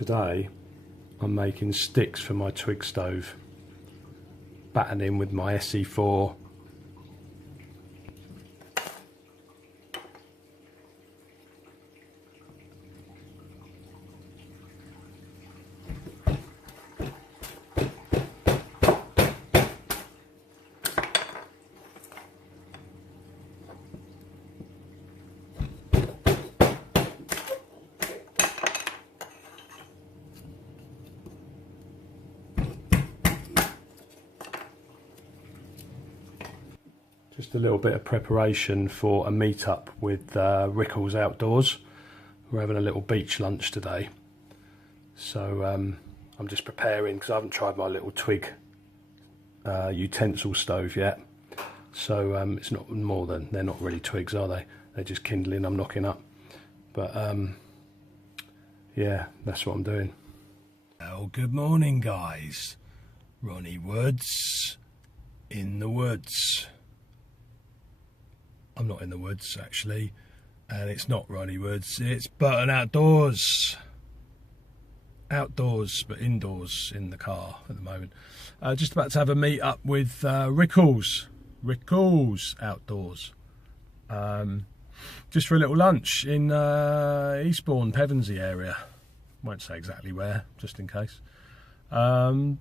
Today I'm making sticks for my Twig stove, battening with my SE4. Just a little bit of preparation for a meet-up with Rickalls Outdoors. We're having a little beach lunch today. So I'm just preparing because I haven't tried my little Twig utensil stove yet. So it's not more than, they're not really twigs, are they? They're just kindling I'm knocking up. But yeah, that's what I'm doing. Well, good morning guys. Ronnie Woods in the woods. I'm not in the woods actually, and it's not Ronnie Woods, it's Burton Outdoors. Outdoors, but indoors in the car at the moment. Just about to have a meet up with Rickalls Outdoors. Just for a little lunch in Eastbourne, Pevensey area. Won't say exactly where, just in case.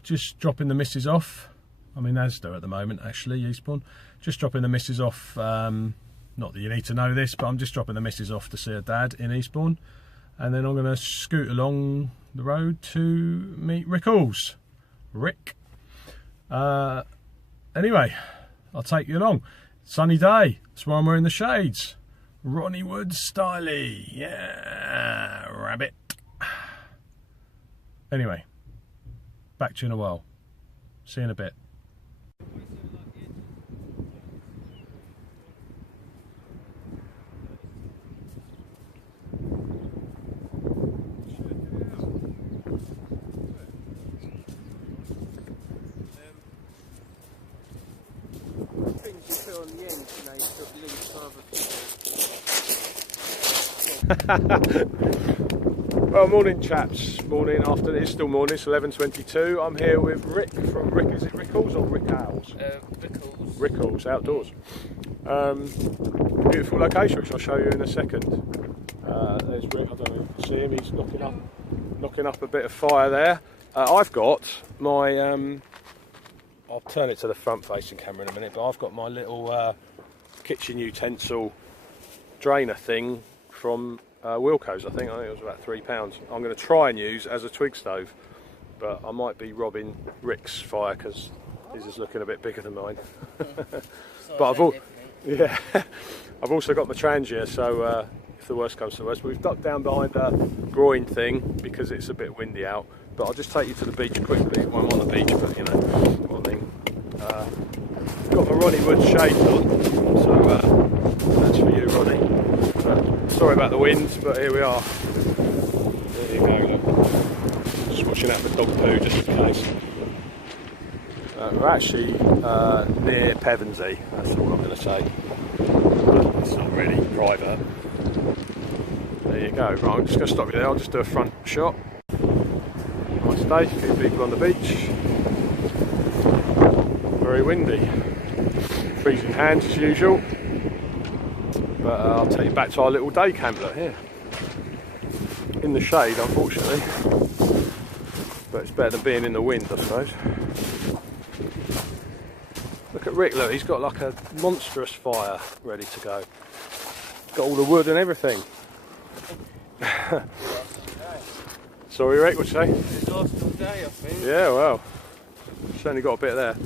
Just dropping the missus off. I'm in Asda at the moment actually, Eastbourne. Just dropping the missus off. Not that you need to know this, but I'm just dropping the missus off to see her dad in Eastbourne, and then I'm going to scoot along the road to meet Rickalls. Rick. Anyway, I'll take you along. Sunny day. That's why I'm wearing the shades. Ronnie Woods styly. Yeah, rabbit. Anyway, back to you in a while. See you in a bit. Well, morning chaps, morning, afternoon, it's still morning, it's 11:22. I'm here with Rick from is it Rickalls or Rickalls? Rickalls Outdoors. Beautiful location, which I'll show you in a second. There's Rick, I don't know if you can see him, he's knocking up a bit of fire there. I've got my, I'll turn it to the front facing camera in a minute, but I've got my little kitchen utensil drainer thing from Wilco's. I think it was about £3. I'm going to try and use as a Twig stove, but I might be robbing Rick's fire because his is looking a bit bigger than mine. But I've also got my Trangia, so if the worst comes to the worst, but we've ducked down behind a groin thing because it's a bit windy out. But I'll just take you to the beach quickly. Well, I'm on the beach, but you know what I mean. Got my Ronnie Woods shades on, so that's for you, Ronnie. Sorry about the wind, but here we are. There you go, look. Just watching out for dog poo, just in case. We're actually near Pevensey, that's all I'm going to say. It's not really private. There you go. Right, I'm just going to stop you there, I'll just do a front shot. Nice day, a few people on the beach. Very windy. Freezing hands as usual. But I'll take you back to our little day camp. Look here, in the shade unfortunately, but it's better than being in the wind I suppose. Look at Rick, look, he's got like a monstrous fire ready to go. Got all the wood and everything. Sorry Rick, what'd you say? Exhausting day I think. Yeah, well, certainly got a bit there.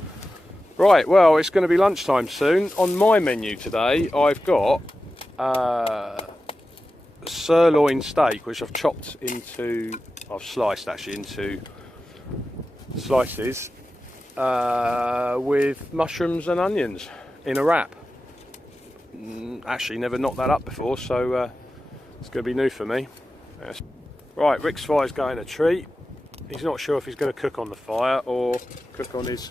Right, well, it's going to be lunchtime soon. On my menu today I've got sirloin steak, which I've chopped into, I've sliced actually into slices, with mushrooms and onions in a wrap. Actually never knocked that up before, so it's going to be new for me. Yes. Right, Rick's fire's going a treat. He's not sure if he's going to cook on the fire or cook on his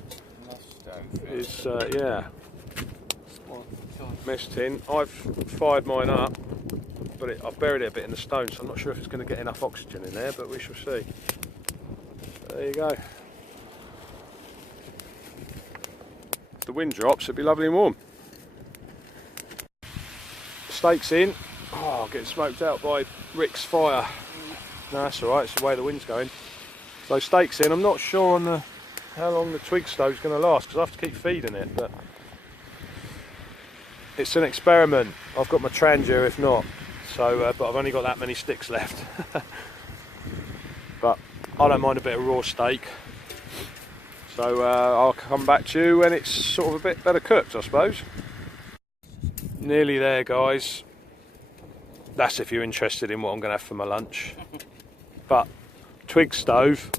mess tin. I've fired mine up, I've buried it a bit in the stone, so I'm not sure if it's going to get enough oxygen in there, but we shall see. There you go. If the wind drops, it'll be lovely and warm. Steaks in. Oh, getting smoked out by Rick's fire. No, that's alright, it's the way the wind's going. So steaks in. I'm not sure on how long the twig stove's going to last, because I have to keep feeding it, but it's an experiment. I've got my trangia if not, so but I've only got that many sticks left. But I don't mind a bit of raw steak, so I'll come back to you when it's sort of a bit better cooked, I suppose. Nearly there, guys. That's if you're interested in what I'm going to have for my lunch. But twig stove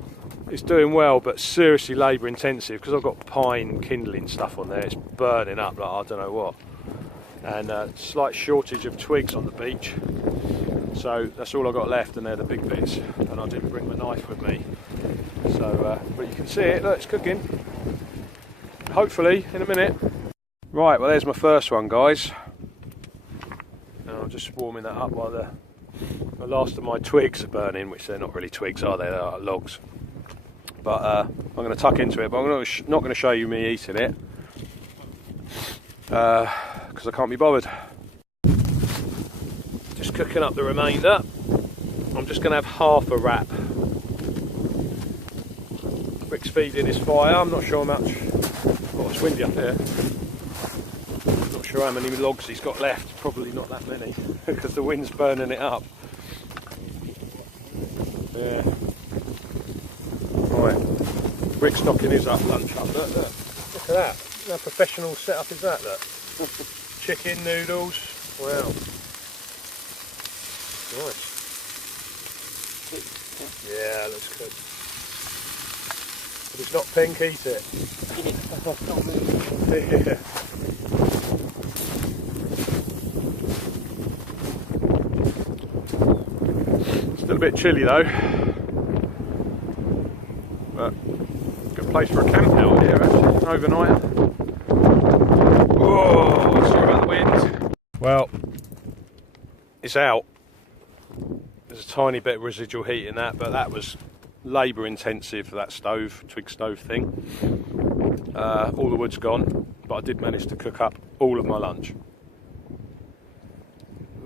is doing well, but seriously labour intensive, because I've got pine kindling stuff on there. It's burning up like I don't know what, and slight shortage of twigs on the beach, so that's all I got left, and they're the big bits, and I didn't bring my knife with me, so but you can see it, look, it's cooking, hopefully in a minute. Right, well there's my first one, guys, and I'm just warming that up while the last of my twigs are burning, which they're not really twigs, are they? They're like logs. But I'm going to tuck into it, but I'm not going to show you me eating it, because I can't be bothered. Just cooking up the remainder. I'm just going to have half a wrap. Rick's feeding his fire. I'm not sure how much. Oh, it's windy up here. Not sure how many logs he's got left. Probably not that many, because the wind's burning it up. Yeah. Right. Rick's knocking his lunch up. Look at that. How professional setup is that? Look. Chicken noodles. Wow. Nice. Yeah, looks good. If it's not pink, eat it. Yeah. Still a bit chilly though. But good place for a camp out here, actually, overnight. Whoa, sorry about the wind. Well, it's out. There's a tiny bit of residual heat in that, but that was labour intensive, that stove, twig stove thing. All the wood's gone, but I did manage to cook up all of my lunch,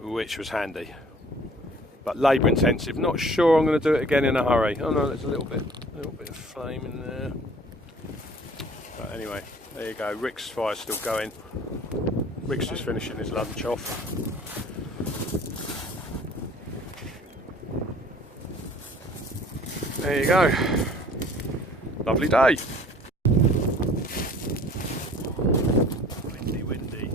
which was handy. But labour intensive. Not sure I'm going to do it again in a hurry. Oh no, there's a little bit of flame in there. But anyway, there you go. Rick's fire's still going. Rick's just finishing his lunch off. There you go. Lovely day. Windy, windy.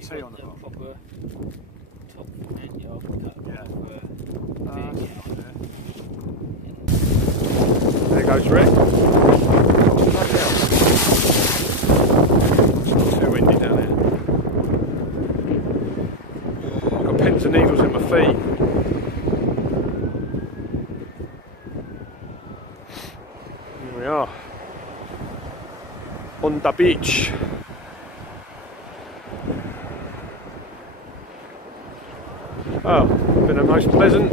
Tea on the proper top end, yeah. There goes Rick. It's not too windy down here. I've got pins and needles in my feet. Here we are. On the beach. Oh, been a most pleasant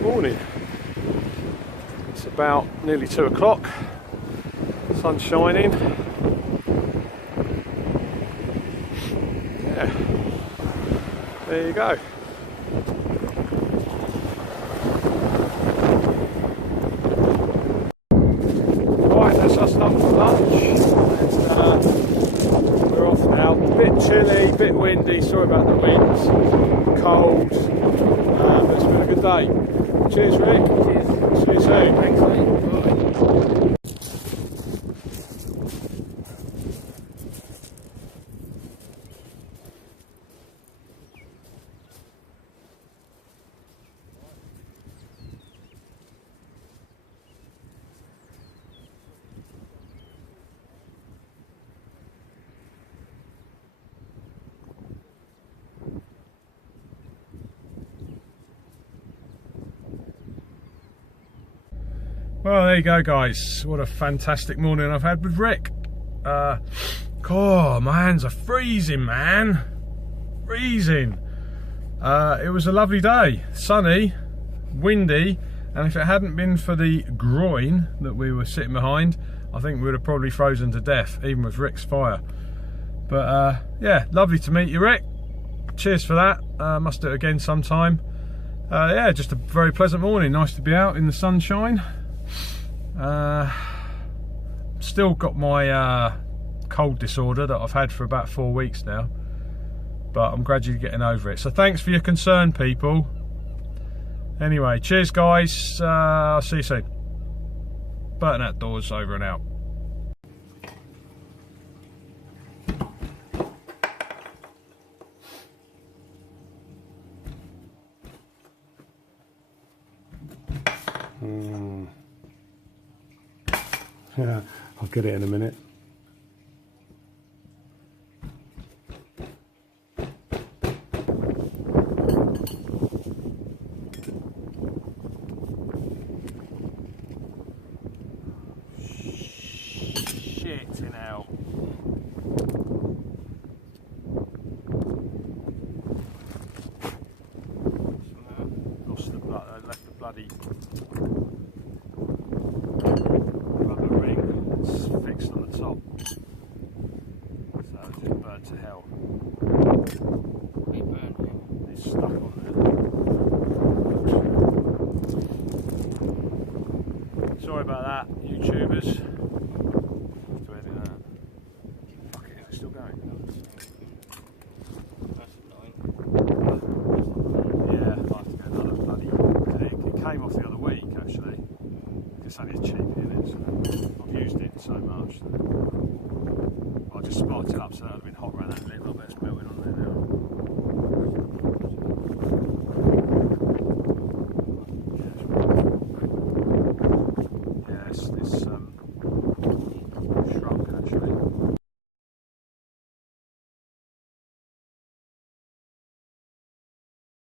morning. It's about nearly 2 o'clock, sun's shining. Yeah, there you go. bit windy, sorry about the winds, cold, but it's been a good day. Cheers, Rick. Cheers. See you soon. Thanks, mate. Bye. Well, there you go, guys. What a fantastic morning I've had with Rick. Oh, my hands are freezing, man. Freezing. It was a lovely day. Sunny, windy, and if it hadn't been for the groin that we were sitting behind, I think we would have probably frozen to death, even with Rick's fire. But yeah, lovely to meet you, Rick. Cheers for that. Must do it again sometime. Yeah, just a very pleasant morning. Nice to be out in the sunshine. Still got my cold disorder that I've had for about 4 weeks now, but I'm gradually getting over it. So thanks for your concern, people. Anyway, cheers, guys. I'll see you soon. Burton Outdoors, over and out. Yeah, I'll get it in a minute. Shit in hell. Lost the blood, left the bloody fixed on the top, so it's just burnt to hell. It's stuck on there. Sorry about that, YouTubers. Have to edit that. Fuck it, it's still going. Yeah, I'll have to get another bloody. It came off the other week actually. It's only a cheap unit, so I've used it so much that I just sparked it up, so that would have been hot around that lip, but it's melting on there now. Yeah, it's